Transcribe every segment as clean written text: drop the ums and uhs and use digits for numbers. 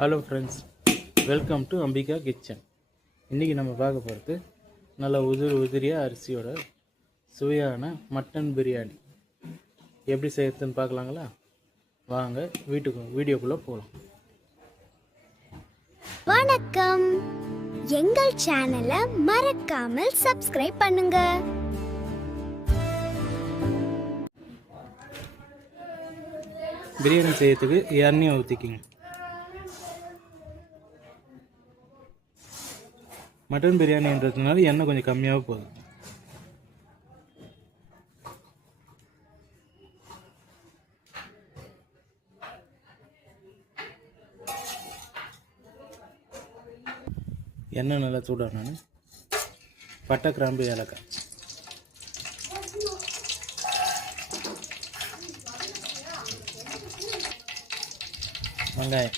Hello friends, welcome to Ambika kitchen. இன்றைக்கி நம்ம பார்க்க போகிறது நல்ல உதிரியாக அரிசியோட சுவையான மட்டன் பிரியாணி எப்படி செய்யறதுன்னு பார்க்கலாங்களா? வாங்க வீடியோக்குள்ளே போகலாம். வணக்கம், எங்கள் சேனலை மறக்காமல் சப்ஸ்கிரைப் பண்ணுங்க. பிரியாணி செய்யறதுக்கு எண்ணெய் ஊற்றிக்கிங்க. மட்டன் பிரியாணின்றதுனால எண்ணெய் கொஞ்சம் கம்மியாக போதும். எண்ணெய் நல்லா சூடான பட்டை, கிராம்பு, ஏலக்காய், வெங்காயம்,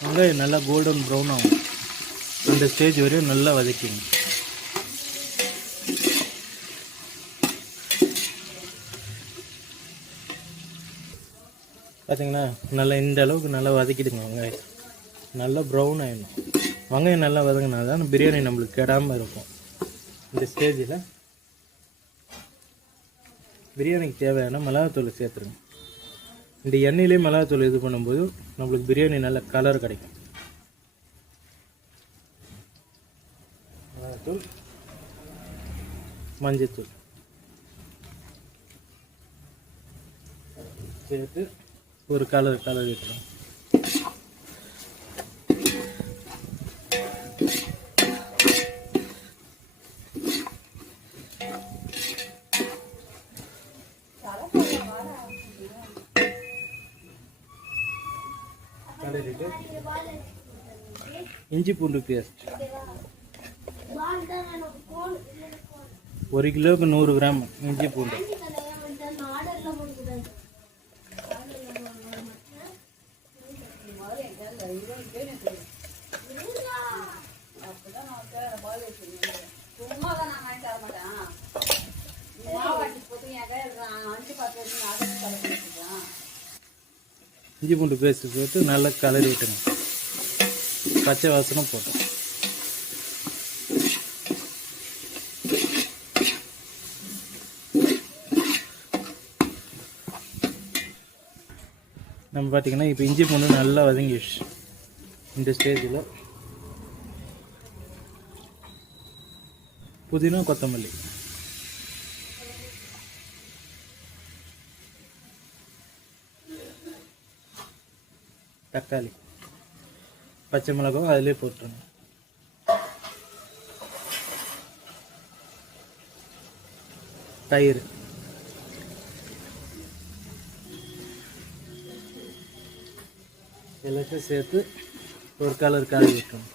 வெங்காயம் நல்லா கோல்டன் ப்ரௌன் ஆகும். அந்த ஸ்டேஜ் வரையும் நல்லா வதக்கிங்க. பார்த்தீங்கன்னா நல்லா இந்த அளவுக்கு நல்லா வதக்கிடுங்க. வெங்காயம் நல்லா ப்ரௌன் ஆகிடும். வெங்காயம் நல்லா வதங்கினா தான் பிரியாணி நம்மளுக்கு கெடாமல் இருக்கும். இந்த ஸ்டேஜில் பிரியாணிக்கு தேவையான மிளகாத்தூள் சேர்த்துருங்க. இந்த எண்ணெயிலே மிளகாத்தூள் இது பண்ணும்போது நம்மளுக்கு பிரியாணி நல்ல கலர் கிடைக்கும். மிளகாத்தூள், மஞ்சத்தூள் சேர்த்து ஒரு கலர் விட்டுரும். இஞ்சி பூண்டு பேஸ்ட் 1 கிலோவுக்கு 100 கிராம் இஞ்சி பூண்டு. இஞ்சி பூண்டு பேஸ்ட் போட்டு நல்லா கலரி விட்டுங்க. பச்சை வாசனை போட்டோம். நம்ம பார்த்திங்கன்னா இப்போ இஞ்சி பூண்டு நல்லா வதங்கிடுச்சு. இந்த ஸ்டேஜில் புதினா, கொத்தமல்லி, தக்காளி, பச்சை மிளகாய் அதிலே போட்டுருங்க. தயிர், எல்லாத்தையும் சேர்த்து ஒரு கலர் காய் வைக்கணும்.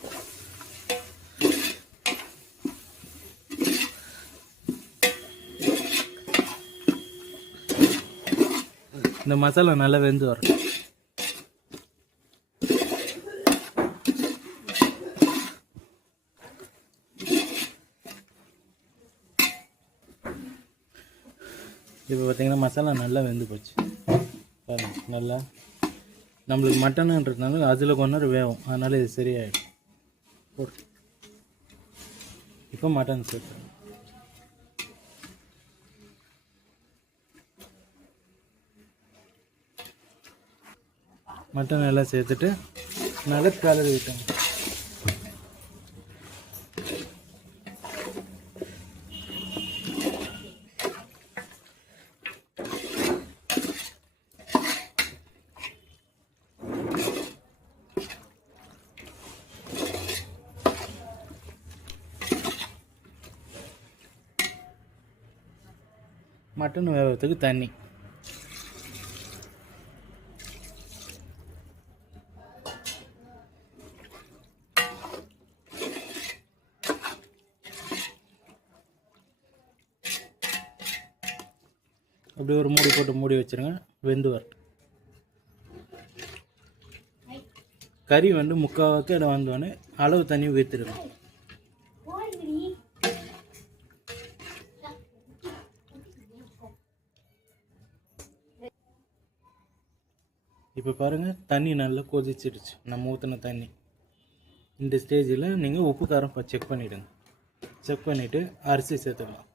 இந்த மசாலா நல்லா வெந்து வரும். இப்போ பார்த்திங்கன்னா மசாலா நல்லா வெந்து போச்சு பாருங்கள். நல்லா நம்மளுக்கு மட்டனுன்றதுனால அதில் கொஞ்ச நேரம் வேகும், அதனால் இது சரியாயிடும். போட்டு இப்போ மட்டன் சேர்த்து மட்டன் எல்லாம் சேர்த்துட்டு நல்லா கலரி விட்டோம். மட்டன் வேகிறதுக்கு தண்ணி, அப்படி ஒரு மூடி போட்டு மூடி வச்சுருங்க. வெந்து வரட்டும். கறி வந்து முக்கால்வாக்கு இடம் வந்தோடனே அளவு தண்ணி ஊற்றிடுங்க. இப்போ பாருங்கள் தண்ணி நல்லா கொதிச்சிடுச்சு, நம்ம ஊற்றின தண்ணி. இந்த ஸ்டேஜில் நீங்கள் உப்பு காரம் செக் பண்ணிவிடுங்க. செக் பண்ணிவிட்டு அரிசி சேர்த்துக்கலாம்.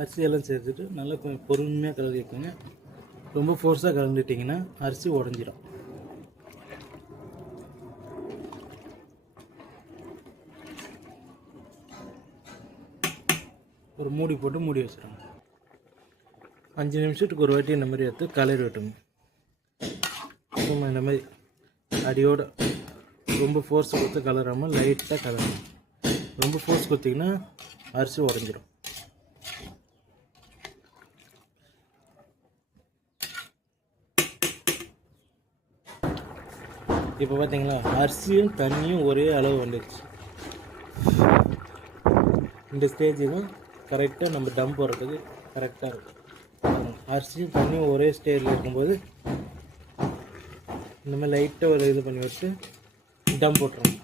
அரிசியெல்லாம் சேர்த்துட்டு நல்லா கொஞ்சம் பொறுமையாக கலந்து வைக்கோங்க. ரொம்ப ஃபோர்ஸாக கலந்துட்டிங்கன்னா அரிசி உடஞ்சிடும். ஒரு மூடி போட்டு மூடி வச்சிடுங்க. 5 நிமிஷத்துக்கு ஒரு வாட்டி இந்த மாதிரி எடுத்து கலரி விட்டுங்க. சும்மா இந்த மாதிரி அடியோட ரொம்ப ஃபோர்ஸ் கொடுத்து கலராமல் லைட்டாக கலரணும். ரொம்ப ஃபோர்ஸ் கொடுத்திங்கன்னா அரிசி உடஞ்சிடும். இப்போ பார்த்தீங்களா, அரிசியும் தண்ணியும் ஒரே அளவு வந்துடுச்சு. இந்த ஸ்டேஜில் கரெக்டாக நம்ம டம் போடுறதுக்கு கரெக்டாக இருக்கும். அரிசியும் தண்ணியும் ஒரே ஸ்டேஜில் இருக்கும்போது இந்த மாதிரி லைட்டாக ஒரு இது பண்ணி வச்சு டம் போட்டுருவோம்.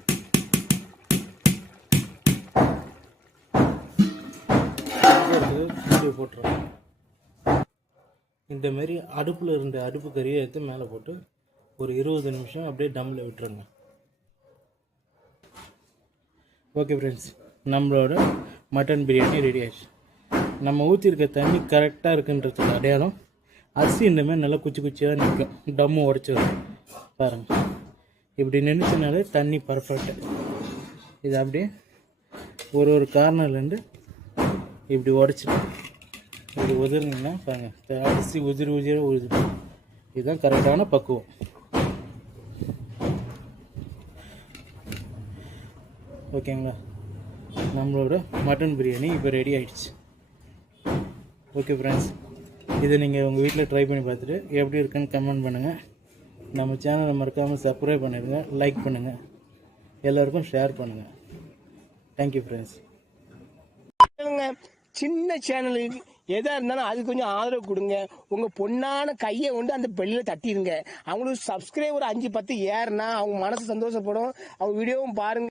மூடி போட்டுருவோம். இந்த மாதிரி அடுப்பில் இருந்த அடுப்பு கறியை எடுத்து மேலே போட்டு ஒரு 20 நிமிஷம் அப்படியே டம்மில் விட்டுருங்க. ஓகே ஃப்ரெண்ட்ஸ், நம்மளோட மட்டன் பிரியாணி ரெடி ஆயிடுச்சு. நம்ம ஊற்றிருக்க தண்ணி கரெக்டாக இருக்குன்றதுக்கு அடையாளம் அரிசி இந்த மாதிரி நல்லா குச்சி குச்சியாக நிற்கும். டம்மு உடச்சிடும் பாருங்கள். இப்படி நின்றுச்சுனாலே தண்ணி பர்ஃபெக்ட்டு. இது அப்படியே ஒரு கார்னர்லேருந்து இப்படி உடச்சிட்டு இப்படி உதிர்ந்தீங்கன்னா பாருங்கள், அரிசி உதிராக உதிரும். இதுதான் கரெக்டான பக்குவம். ஓகேங்களா, நம்மளோட மட்டன் பிரியாணி இப்போ ரெடி ஆகிடுச்சு. ஓகே ஃப்ரெண்ட்ஸ், இதை நீங்கள் உங்கள் வீட்டில் ட்ரை பண்ணி பார்த்துட்டு எப்படி இருக்குன்னு கமெண்ட் பண்ணுங்கள். நம்ம சேனலை மறக்காமல் சப்ஸ்கிரைப் பண்ணிடுங்க, லைக் பண்ணுங்கள், எல்லோருக்கும் ஷேர் பண்ணுங்கள். Thank you friends. சின்ன சேனலுக்கு எதா இருந்தாலும் அது கொஞ்சம் ஆதரவு கொடுங்க. உங்க பொண்ணான கையை கொண்டு அந்த பெல்லில் தட்டிடுங்க. அவங்களுக்கு சப்ஸ்கிரைபர் 5-10 ஏறுனா அவங்க மனசு சந்தோஷப்படும். அவங்க வீடியோவும் பாருங்க.